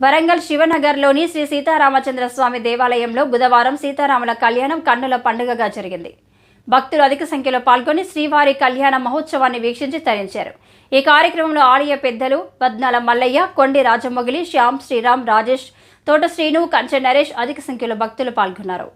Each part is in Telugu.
వరంగల్ శివనగర్లోని శ్రీ సీతారామచంద్ర స్వామి దేవాలయంలో బుధవారం సీతారాముల కళ్యాణం కన్నుల పండుగగా జరిగింది. భక్తులు అధిక సంఖ్యలో పాల్గొని శ్రీవారి కళ్యాణ మహోత్సవాన్ని వీక్షించి తరించారు. ఈ కార్యక్రమంలో ఆలయ పెద్దలు బద్నాల మల్లయ్య, కొండి రాజమొగిలి, శ్యామ్, శ్రీరామ్, రాజేష్, తోట శ్రీను, కంచె నరేష్ అధిక సంఖ్యలో భక్తులు పాల్గొన్నారు.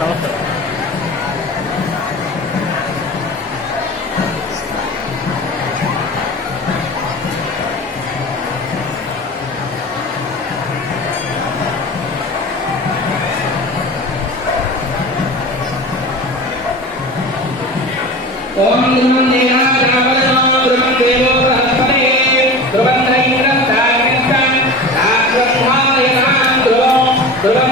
నమస్తే. ఓం ధ్రువం దేవాగ్రావరో ధ్రువం దేవో బృహస్పతే ధ్రువం ఇంద్రం సాగ్నిష్టం ధ్రువం ధ్రువం